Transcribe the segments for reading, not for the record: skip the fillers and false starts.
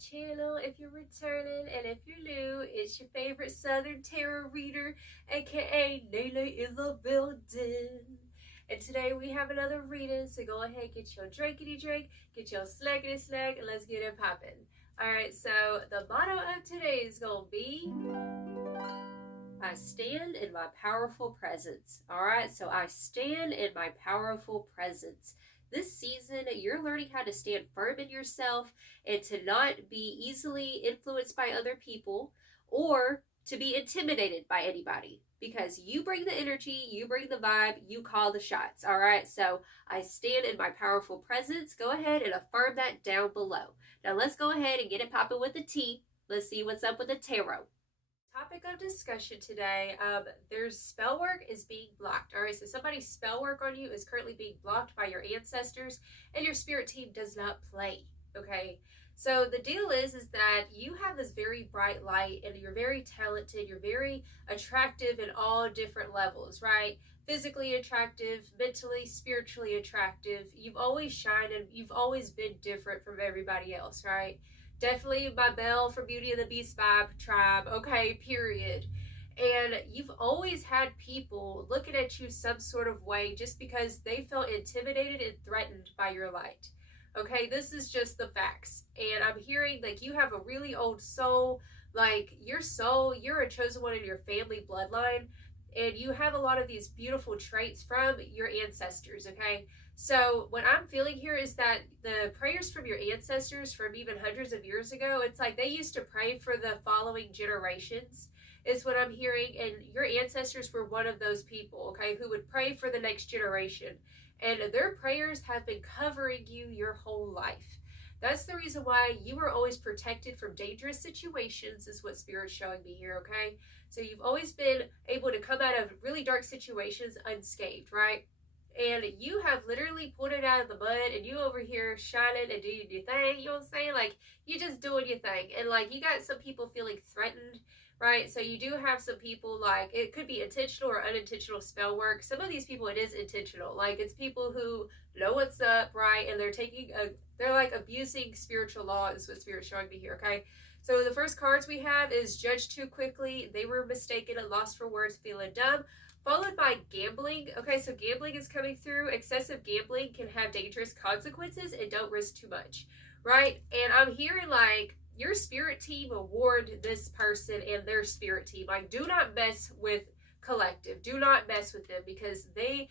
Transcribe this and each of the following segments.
channel if you're returning, and if you're new, it's your favorite Southern Tarot reader, aka Lele in the building. And today we have another reading, so go ahead, get your drinkity drink, get your slackity slack, and let's get it popping. Alright, so the motto of today is gonna be I stand in my powerful presence. Alright, so I stand in my powerful presence. This season, you're learning how to stand firm in yourself and to not be easily influenced by other people or to be intimidated by anybody, because you bring the energy, you bring the vibe, you call the shots. All right, so I stand in my powerful presence. Go ahead and affirm that down below. Now let's go ahead and get it popping with the tea. Let's see what's up with the tarot. Topic of discussion today, there's spell work is being blocked. All right, so somebody's spell work on you is currently being blocked by your ancestors, and your spirit team does not play. Okay, so the deal is that you have this very bright light, and you're very talented, you're very attractive in all different levels, right? Physically attractive, mentally, spiritually attractive. You've always shined, and you've always been different from everybody else, right? Definitely my Belle from Beauty and the Beast vibe tribe, okay, period. And you've always had people looking at you some sort of way just because they felt intimidated and threatened by your light. Okay, this is just the facts. And I'm hearing like you have a really old soul, like your soul, you're a chosen one in your family bloodline, and you have a lot of these beautiful traits from your ancestors, okay? So what I'm feeling here is that the prayers from your ancestors from even hundreds of years ago, it's like they used to pray for the following generations is what I'm hearing. And your ancestors were one of those people, okay, who would pray for the next generation. And their prayers have been covering you your whole life. That's the reason why you were always protected from dangerous situations is what Spirit's showing me here, okay? So you've always been able to come out of really dark situations unscathed, right? And you have literally pulled it out of the mud, and you over here shining and doing your thing, you know what I'm saying? Like, you're just doing your thing. And like, you got some people feeling threatened, right? So you do have some people, like, it could be intentional or unintentional spell work. Some of these people, it is intentional. Like, it's people who know what's up, right? And they're like abusing spiritual law is what Spirit's showing me here, okay? So the first cards we have is judged too quickly. They were mistaken and lost for words, feeling dumb. Followed by gambling. Okay, so gambling is coming through. Excessive gambling can have dangerous consequences, and don't risk too much, right? And I'm hearing like your spirit team will warn this person and their spirit team, like, do not mess with collective. Do not mess with them, because they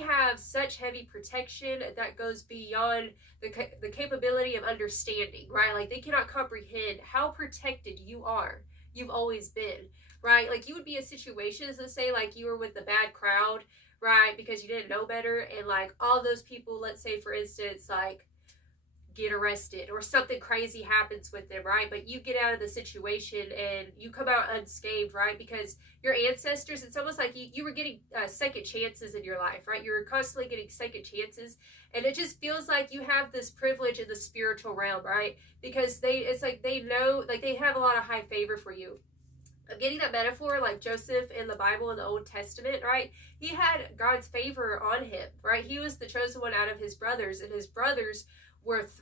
have such heavy protection that goes beyond the capability of understanding, right? Like, they cannot comprehend how protected you are. You've always been, right? Like, you would be in situations, let's say like you were with the bad crowd, right? Because you didn't know better, and like all those people, let's say for instance, like get arrested or something crazy happens with them, right? But you get out of the situation and you come out unscathed, right? Because your ancestors, it's almost like you were getting second chances in your life, right? You're constantly getting second chances, and it just feels like you have this privilege in the spiritual realm, right? Because it's like they know, like they have a lot of high favor for you. I'm getting that metaphor like Joseph in the Bible in the Old Testament, right? He had God's favor on him, right? He was the chosen one out of his brothers, and his brothers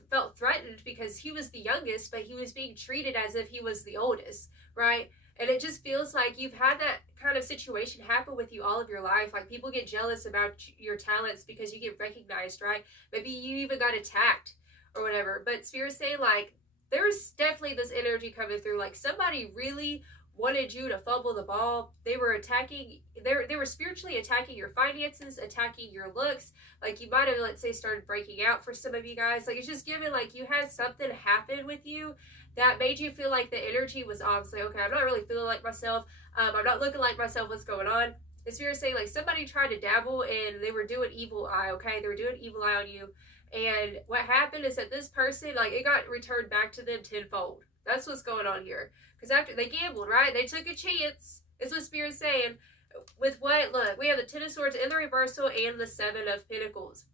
felt threatened because he was the youngest, but he was being treated as if he was the oldest, right? And it just feels like you've had that kind of situation happen with you all of your life. Like, people get jealous about your talents because you get recognized, right? Maybe you even got attacked or whatever. But Spirit's saying like there's definitely this energy coming through. Like, somebody really wanted you to fumble the ball. They were attacking, they were spiritually attacking your finances, attacking your looks. Like, you might have, let's say, started breaking out for some of you guys. Like, it's just given like you had something happen with you that made you feel like the energy was obviously, okay, I'm not really feeling like myself. I'm not looking like myself. What's going on? The Spirit saying like somebody tried to dabble and they were doing evil eye, okay? They were doing evil eye on you. And what happened is that this person, like, it got returned back to them tenfold. That's what's going on here. Because after they gambled, right? They took a chance. Is what Spirit's saying. With what? Look, we have the Ten of Swords in the reversal and the Seven of Pentacles.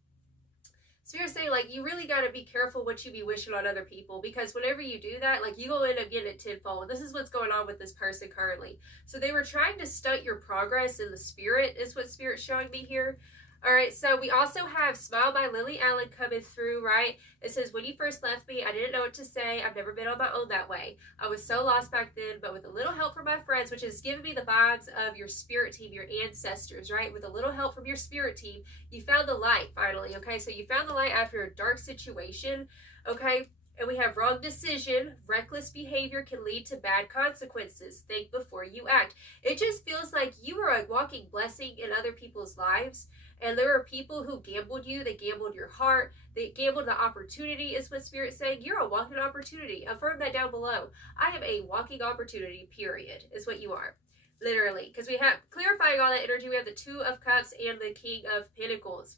Spirit's saying, like, you really got to be careful what you be wishing on other people, because whenever you do that, like, you will end up getting it tenfold. This is what's going on with this person currently. So they were trying to stunt your progress in the spirit, is what Spirit's showing me here. All right, so we also have Smile by Lily Allen coming through, right? It says, when you first left me, I didn't know what to say. I've never been on my own that way. I was so lost back then, but with a little help from my friends, which is giving me the vibes of your spirit team, your ancestors, right? With a little help from your spirit team, you found the light finally, okay? So you found the light after a dark situation, okay? And we have wrong decision. Reckless behavior can lead to bad consequences. Think before you act. It just feels like you are a walking blessing in other people's lives. And there are people who gambled you. They gambled your heart. They gambled the opportunity, is what Spirit's saying. You're a walking opportunity. Affirm that down below. I am a walking opportunity, period, is what you are. Literally. Because we have, clarifying all that energy, we have the Two of Cups and the King of Pentacles.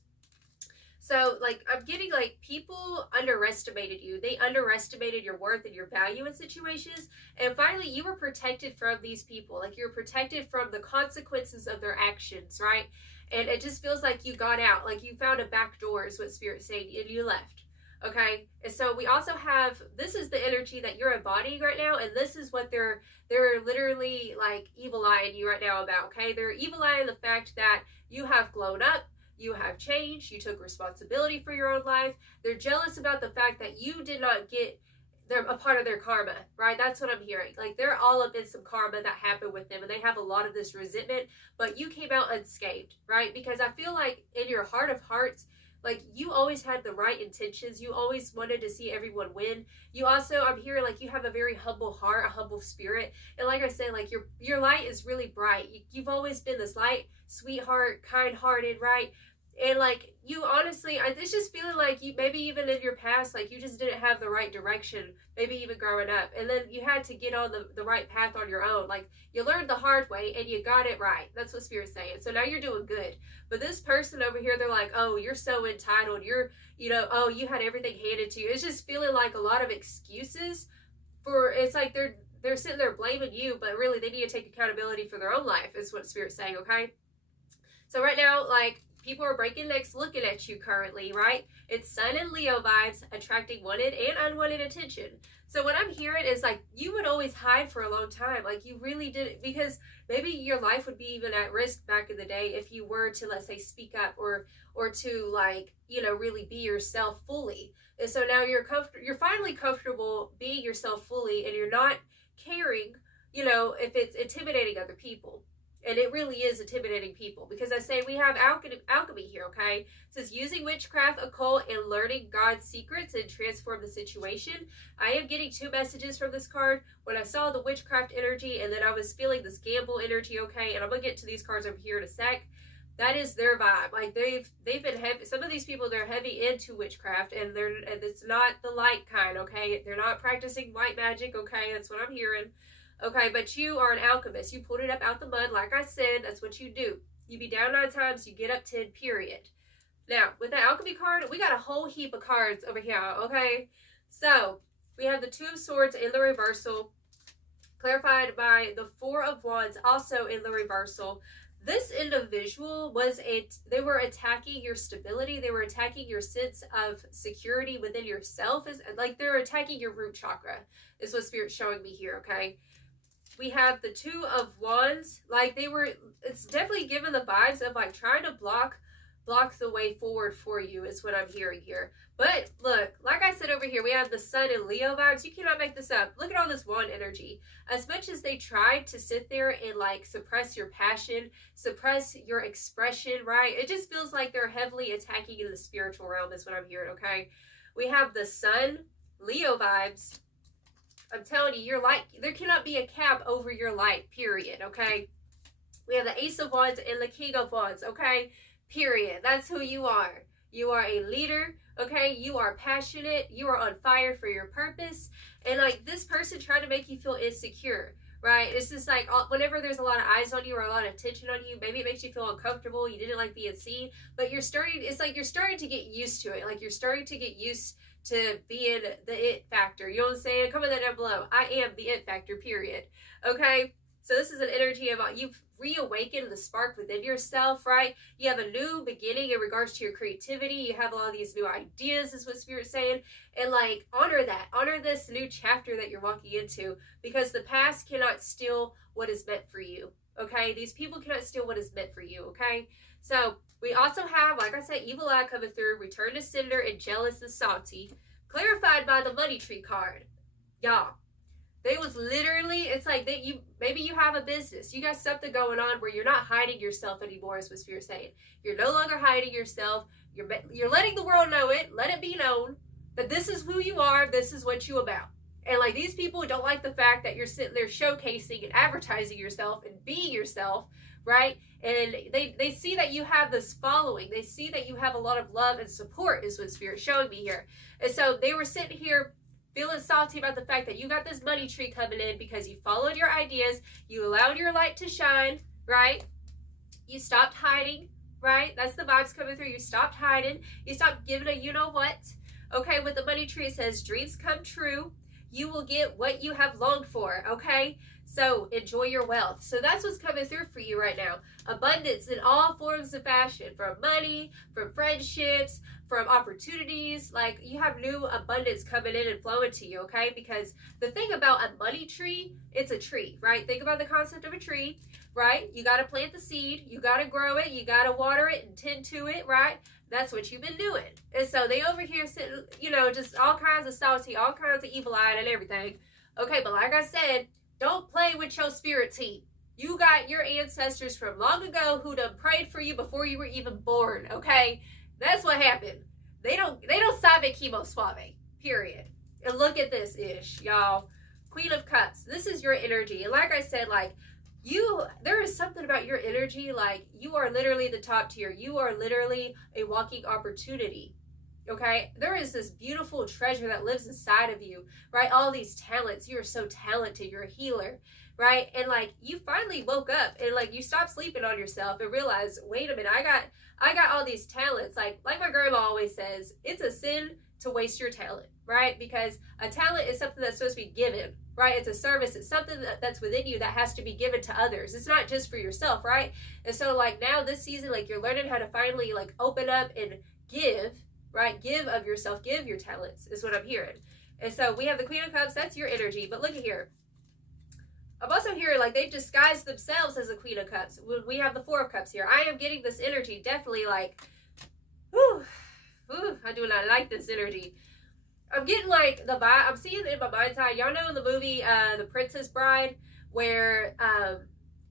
So, like, I'm getting, like, people underestimated you. They underestimated your worth and your value in situations. And finally, you were protected from these people. Like, you're protected from the consequences of their actions, right? And it just feels like you got out. Like, you found a back door is what Spirit's saying, and you left. Okay? And so we also have, this is the energy that you're embodying right now, and this is what they're literally, like, evil-eyeing you right now about, okay? They're evil-eyeing the fact that you have grown up. You have changed. You took responsibility for your own life. They're jealous about the fact that you did not get a part of their karma, right? That's what I'm hearing. Like, they're all up in some karma that happened with them, and they have a lot of this resentment, but you came out unscathed, right? Because I feel like in your heart of hearts, like, you always had the right intentions. You always wanted to see everyone win. You also, I'm hearing, like, you have a very humble heart, a humble spirit. And like I said, like, your light is really bright. You've always been this light, sweetheart, kind-hearted, right? And, like, you honestly, it's just feeling like you, maybe even in your past, like, you just didn't have the right direction, maybe even growing up. And then you had to get on the right path on your own. Like, you learned the hard way and you got it right. That's what Spirit's saying. So now you're doing good. But this person over here, they're like, oh, you're so entitled. You're, oh, you had everything handed to you. It's just feeling like a lot of excuses for, it's like they're sitting there blaming you, but really they need to take accountability for their own life, is what Spirit's saying, okay? So right now, like, people are breaking necks looking at you currently, right? It's Sun and Leo vibes, attracting wanted and unwanted attention. So what I'm hearing is, like, you would always hide for a long time. Like, you really did, because maybe your life would be even at risk back in the day if you were to, let's say, speak up or to, like, really be yourself fully. And so now you're finally comfortable being yourself fully, and you're not caring, if it's intimidating other people. And it really is intimidating people, because I say we have alchemy here, okay? It says, using witchcraft, occult, and learning God's secrets and transform the situation. I am getting two messages from this card. When I saw the witchcraft energy, and then I was feeling this gamble energy, okay? And I'm going to get to these cards over here in a sec. That is their vibe. Like, they've been heavy. Some of these people, they're heavy into witchcraft, and it's not the light kind, okay? They're not practicing white magic, okay? That's what I'm hearing. Okay, but you are an alchemist. You pulled it up out the mud. Like I said, that's what you do. You be down 9 times, you get up 10, period. Now, with the alchemy card, we got a whole heap of cards over here, okay? So, we have the Two of Swords in the reversal, clarified by the Four of Wands, also in the reversal. This individual they were attacking your stability. They were attacking your sense of security within yourself. Like, they're attacking your root chakra, is what Spirit's showing me here, okay? We have the Two of Wands. Like, it's definitely given the vibes of, like, trying to block the way forward for you, is what I'm hearing here. But look, like I said over here, we have the Sun and Leo vibes. You cannot make this up. Look at all this wand energy. As much as they tried to sit there and, like, suppress your passion, suppress your expression, right? It just feels like they're heavily attacking in the spiritual realm, is what I'm hearing, okay? We have the Sun, Leo vibes. I'm telling you, your light, there cannot be a cap over your light, period, okay? We have the Ace of Wands and the King of Wands, okay? Period. That's who you are. You are a leader, okay? You are passionate. You are on fire for your purpose. And, like, this person trying to make you feel insecure, right? It's just like, whenever there's a lot of eyes on you or a lot of attention on you, maybe it makes you feel uncomfortable. You didn't like being seen, but it's like you're starting to get used to it. Like, you're starting to get used to being the it factor. You know what I'm saying? Comment that down below. I am the it factor, period. Okay? So this is an energy about you've reawakened the spark within yourself, right? You have a new beginning in regards to your creativity. You have all these new ideas, is what Spirit's saying. And, like, honor that. Honor this new chapter that you're walking into, because the past cannot steal what is meant for you. Okay, these people cannot steal what is meant for you. Okay, so we also have, like I said, evil eye coming through, return to sender, and jealous and salty, clarified by the money tree card. Y'all, they was literally, it's like that you, maybe you have a business, you got something going on where you're not hiding yourself anymore, is what Spirit's saying. You're no longer hiding yourself. You're letting the world know it. Let it be known that this is who you are. This is what you about. And like, these people don't like the fact that you're sitting there showcasing and advertising yourself and being yourself, right? And they see that you have this following. They see that you have a lot of love and support, is what Spirit's showing me here. And so they were sitting here feeling salty about the fact that you got this money tree coming in because you followed your ideas, you allowed your light to shine, right? You stopped hiding, right? That's the vibes coming through. You stopped hiding. You stopped giving a you know what. Okay, with the money tree, it says dreams come true. You will get what you have longed for, okay? So enjoy your wealth. So that's what's coming through for you right now. Abundance in all forms of fashion, from money, from friendships, from opportunities. Like, you have new abundance coming in and flowing to you, okay? Because the thing about a money tree, it's a tree, right? Think about the concept of a tree, right? You got to plant the seed, you got to grow it, you got to water it and tend to it, right? That's what you've been doing. And so they over here sitting, you know, just all kinds of salty, all kinds of evil-eyed and everything. Okay, but like I said, don't play with your spirit team. You got your ancestors from long ago who done prayed for you before you were even born, okay? That's what happened. They don't sabe chemo suave, period. And look at this ish, y'all. Queen of Cups. This is your energy. And like I said, like, there is something about your energy, like, you are literally the top tier. You are literally a walking opportunity. Okay, there is this beautiful treasure that lives inside of you, right? All these talents. You are so talented. You're a healer, right? And like, you finally woke up and like, you stopped sleeping on yourself and realized, wait a minute, I got all these talents. Like my grandma always says, it's a sin to waste your talent, right? Because a talent is something that's supposed to be given, right? It's a service. It's something that's within you that has to be given to others. It's not just for yourself, right? And so like, now this season, like, you're learning how to finally like open up and give, right? Give of yourself, give your talents, is what I'm hearing. And so we have the Queen of Cups. That's your energy. But look at here. I'm also hearing like they've disguised themselves as a Queen of Cups. We have the Four of Cups here. I am getting this energy, definitely like, whew, I do not like this energy. I'm getting like the vibe, I'm seeing it in my mind's eye. Y'all know in the movie The Princess Bride, where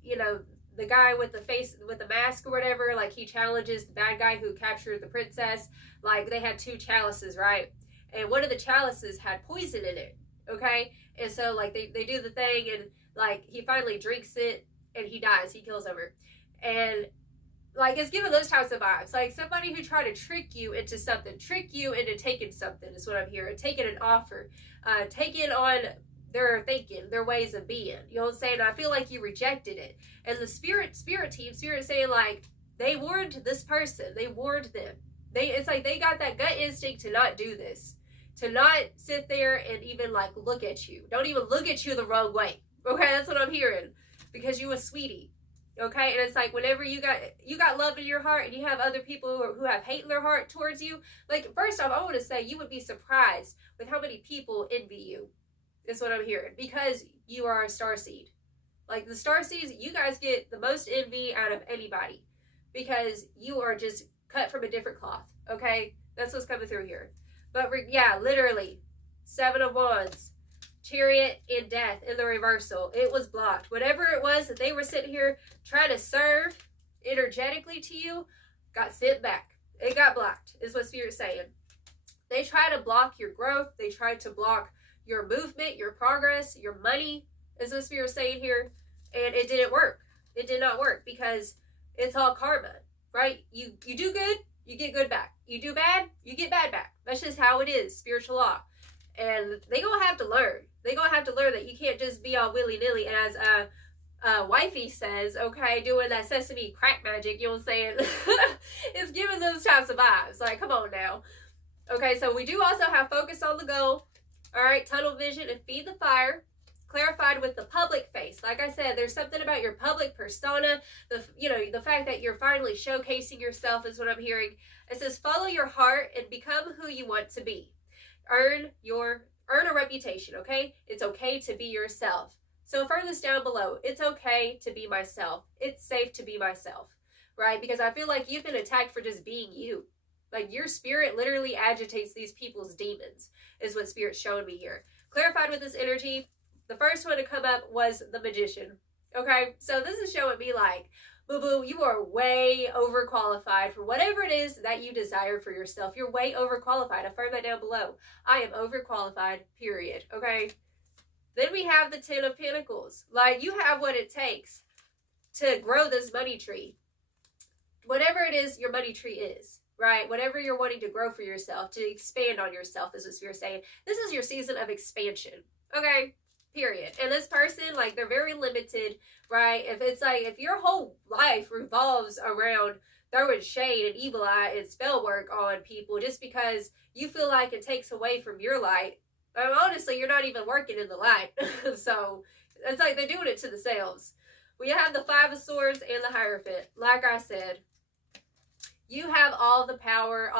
you know, the guy with the face, with the mask or whatever, like, he challenges the bad guy who captured the princess. Like, they had two chalices, right? And one of the chalices had poison in it, okay? And so like, they do the thing, and like, he finally drinks it and he dies. He kills over. And like, it's giving those types of vibes. Like, somebody who tried to trick you into something, trick you into taking something, is what I'm hearing. Taking an offer, taking on their thinking, their ways of being. You know what I'm saying? I feel like you rejected it. And the spirit team, spirit saying like, they warned this person. They warned them. It's like they got that gut instinct to not do this. To not sit there and even like look at you. Don't even look at you the wrong way. Okay, that's what I'm hearing. Because you a sweetie. Okay, and it's like, whenever you got love in your heart and you have other people who have hate in their heart towards you, like, first off, I want to say you would be surprised with how many people envy you. Is what I'm hearing. Because you are a starseed. Like, the starseeds, you guys get the most envy out of anybody. Because you are just cut from a different cloth. Okay, that's what's coming through here. But yeah, literally, 7 of Wands. Chariot and Death in the reversal. It was blocked. Whatever it was that they were sitting here trying to serve energetically to you, got sent back. It got blocked, is what Spirit's saying. They try to block your growth. They tried to block your movement, your progress, your money, is what Spirit's saying here. And it didn't work. It did not work, because it's all karma, right? You do good, you get good back. You do bad, you get bad back. That's just how it is, spiritual law. And they gonna have to learn. They gonna have to learn that you can't just be all willy-nilly, and as wifey says, okay, doing that sesame crack magic, you know what I'm saying? It's giving those types of vibes. Like, come on now. Okay, so we do also have focus on the goal. All right, tunnel vision and feed the fire. Clarified with the public face. Like I said, there's something about your public persona. The fact that you're finally showcasing yourself is what I'm hearing. It says, follow your heart and become who you want to be. Earn a reputation, okay? It's okay to be yourself. So affirm this down below. It's okay to be myself. It's safe to be myself, right? Because I feel like you've been attacked for just being you. Like your spirit literally agitates these people's demons, is what spirit's showing me here. Clarified with this energy, the first one to come up was the Magician. Okay, so this is showing me like, boo-boo, you are way overqualified for whatever it is that you desire for yourself. You're way overqualified. Affirm that down below. I am overqualified, period. Okay? Then we have the Ten of Pentacles. Like, you have what it takes to grow this money tree. Whatever it is your money tree is, right? Whatever you're wanting to grow for yourself, to expand on yourself, is what you're saying. This is your season of expansion. Okay? Period. And this person, like, they're very limited, right? If it's like, if your whole life revolves around throwing shade and evil eye and spell work on people just because you feel like it takes away from your light, honestly, you're not even working in the light. So it's like they're doing it to themselves. We have the Five of Swords and the Hierophant. Like I said, you have all the power,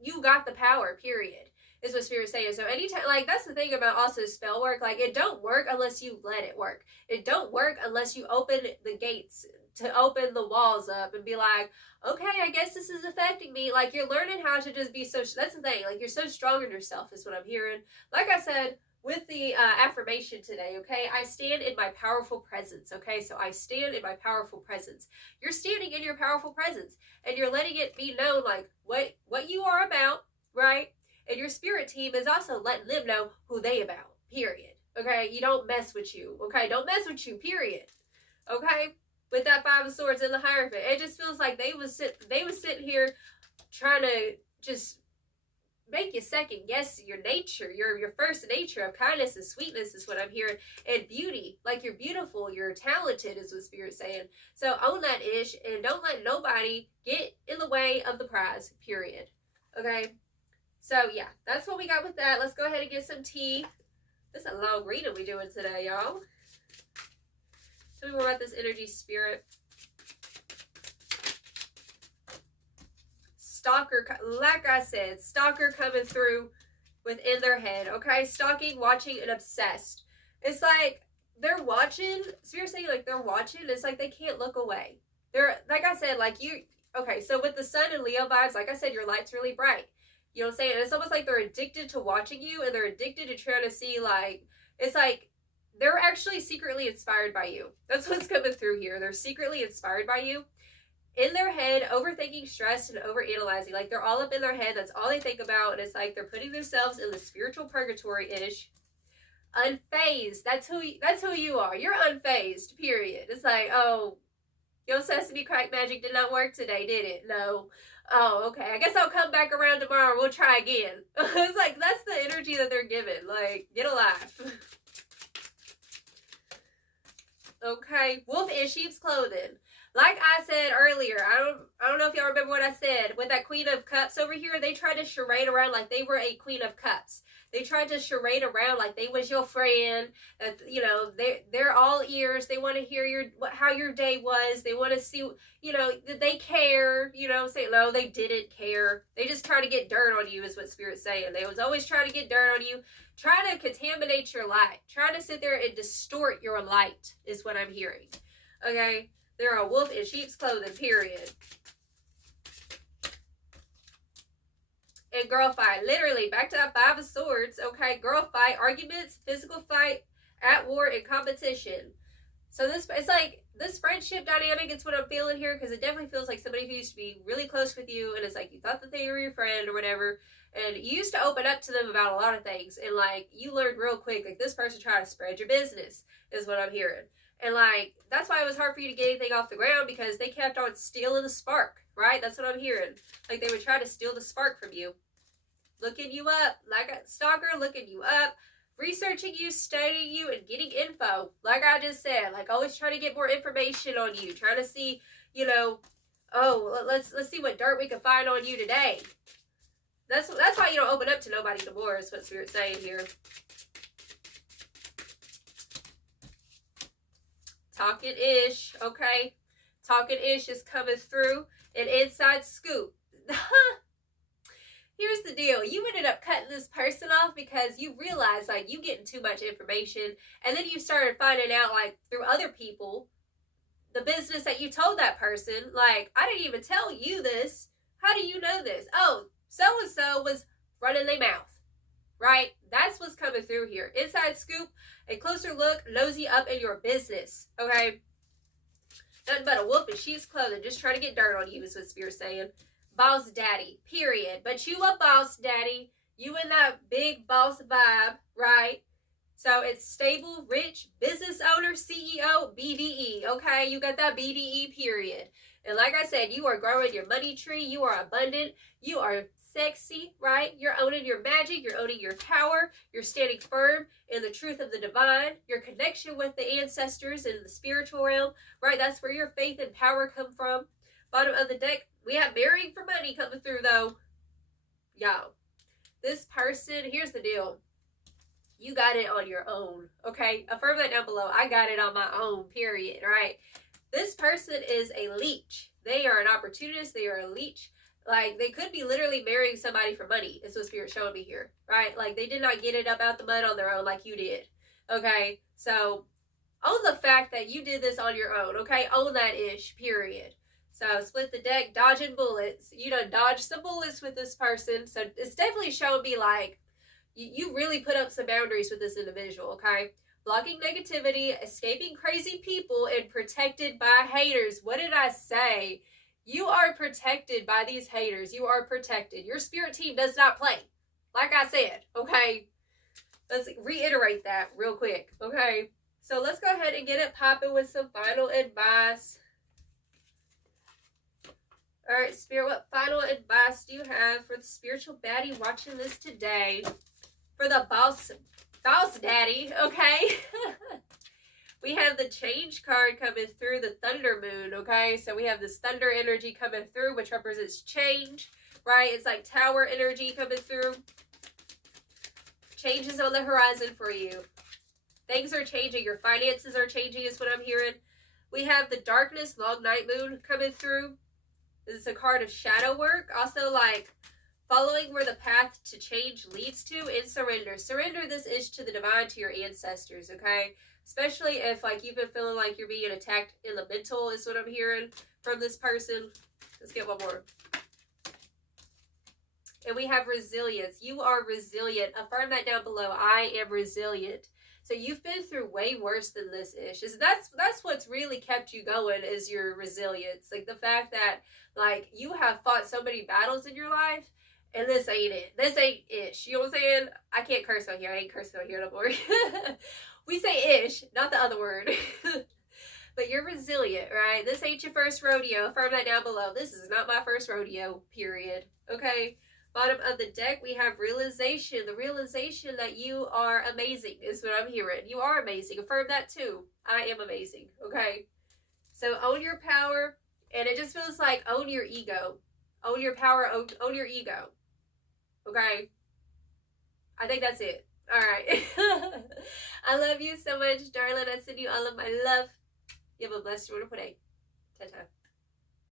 you got the power, period, is what Spirit's saying. So anytime, like, that's the thing about also spell work. Like, it don't work unless you let it work. It don't work unless you open the gates, to open the walls up and be like, okay, I guess this is affecting me. Like, you're learning how to just be so, that's the thing. Like, you're so strong in yourself is what I'm hearing. Like I said, with the affirmation today, okay, I stand in my powerful presence, okay? So I stand in my powerful presence. You're standing in your powerful presence, and you're letting it be known, like, what you are about, right? And your spirit team is also letting them know who they about, period. Okay? You don't mess with you, okay? Don't mess with you, period. Okay? With that Five of Swords and the Hierophant, it just feels like they was sitting here trying to just make you second guess your nature, your first nature of kindness and sweetness is what I'm hearing, and beauty. Like, you're beautiful, you're talented, is what Spirit's saying. So own that ish, and don't let nobody get in the way of the prize, period. Okay? So yeah, that's what we got with that. Let's go ahead and get some tea. This is a long reading we doing today, y'all. Tell me more about this energy, Spirit. Stalker, like I said, stalker coming through within their head, okay? Stalking, watching, and obsessed. It's like they're watching, Spirit's saying, like, they're watching, it's like they can't look away. They're, like I said, like, you, okay, so with the Sun and Leo vibes, like I said, your light's really bright. You know what I'm saying? And it's almost like they're addicted to watching you, and they're addicted to trying to see, like, it's like they're actually secretly inspired by you. That's what's coming through here. They're secretly inspired by you. In their head, overthinking, stressed, and overanalyzing. Like, they're all up in their head. That's all they think about. And it's like they're putting themselves in the spiritual purgatory-ish. Unfazed. That's who you are. You're unfazed, period. It's like, oh, your sesame crack magic did not work today, did it? No. Oh, okay. I guess I'll come back around tomorrow. We'll try again. It's like, that's the energy that they're giving. Like, get a life. Okay. Wolf in sheep's clothing. Like I said earlier, I don't know if y'all remember what I said. With that Queen of Cups over here, they tried to charade around like they were a Queen of Cups. They tried to charade around like they was your friend. You know, they're all ears. They want to hear how your day was. They want to see, you know, that they care. You know, say no, they didn't care. They just try to get dirt on you, is what Spirit's saying. They was always trying to get dirt on you, trying to contaminate your light, trying to sit there and distort your light, is what I'm hearing. Okay. They're a wolf in sheep's clothing, period. And girl fight. Literally, back to that Five of Swords. Okay, girl fight, arguments, physical fight, at war, and competition. So it's like, this friendship dynamic, it's what I'm feeling here, because it definitely feels like somebody who used to be really close with you, and it's like you thought that they were your friend or whatever, and you used to open up to them about a lot of things, and like, you learned real quick, like, this person tried to spread your business, is what I'm hearing. And like, that's why it was hard for you to get anything off the ground, because they kept on stealing the spark, right? That's what I'm hearing. Like, they would try to steal the spark from you. Looking you up, like a stalker, looking you up, researching you, studying you, and getting info. Like I just said, like, always trying to get more information on you, trying to see, you know, oh, let's see what dirt we can find on you today. That's why you don't open up to nobody no more, is what Spirit's saying here. Talking ish, okay? Talking ish is coming through. An inside scoop. Here's the deal. You ended up cutting this person off because you realized, like, you getting too much information. And then you started finding out, like, through other people, the business that you told that person. Like, I didn't even tell you this. How do you know this? Oh, so-and-so was running their mouth, right? That's what's coming through here. Inside scoop, a closer look, nosy up in your business, okay? Nothing but a wolf in sheep's clothing, just trying to get dirt on you is what Spirit's saying. Boss daddy, period. But you a boss daddy. You in that big boss vibe, right? So it's stable, rich, business owner, CEO, BDE, okay? You got that BDE, period. And like I said, you are growing your money tree. You are abundant. You are sexy, right? You're owning your magic. You're owning your power. You're standing firm in the truth of the divine. Your connection with the ancestors and the spiritual realm, right? That's where your faith and power come from. Bottom of the deck, we have marrying for money coming through, though. Y'all, this person, here's the deal. You got it on your own, okay? Affirm that down below. I got it on my own, period, right? This person is a leech. They are an opportunist. They are a leech. Like, they could be literally marrying somebody for money, is what Spirit's showing me here, right? Like, they did not get it up out the mud on their own like you did, okay? So, own the fact that you did this on your own, okay? Own that ish, period. So, split the deck, dodging bullets. You done dodged some bullets with this person. So, it's definitely showing me, like, you really put up some boundaries with this individual, okay? Blocking negativity, escaping crazy people, and protected by haters. What did I say? You are protected by these haters. You are protected. Your spirit team does not play. Like I said, okay? Let's reiterate that real quick, okay? So let's go ahead and get it popping with some final advice. All right, Spirit, what final advice do you have for the spiritual baddie watching this today? For the boss daddy, okay? We have the change card coming through, the thunder moon, okay? So we have this thunder energy coming through, which represents change, right? It's like tower energy coming through. Change is on the horizon for you. Things are changing. Your finances are changing is what I'm hearing. We have the darkness, long night moon coming through. This is a card of shadow work. Also, like, following where the path to change leads to and surrender. Surrender this ish to the divine, to your ancestors, okay? Especially if, like, you've been feeling like you're being attacked in the mental is what I'm hearing from this person. Let's get one more. And we have resilience. You are resilient. Affirm that down below. I am resilient. So you've been through way worse than this ish. That's what's really kept you going is your resilience. Like, the fact that, like, you have fought so many battles in your life. And this ain't it. This ain't ish. You know what I'm saying? I can't curse on here. I ain't cursing on here no more. We say ish, not the other word. But you're resilient, right? This ain't your first rodeo. Affirm that down below. This is not my first rodeo, period. Okay? Bottom of the deck, we have realization. The realization that you are amazing is what I'm hearing. You are amazing. Affirm that too. I am amazing. Okay? So own your power. And it just feels like own your ego. Own your power. Own your ego. Okay? I think that's it. All right. I love you so much, darling. I send you all of my love. You have a blessed, wonderful day. Ta-ta.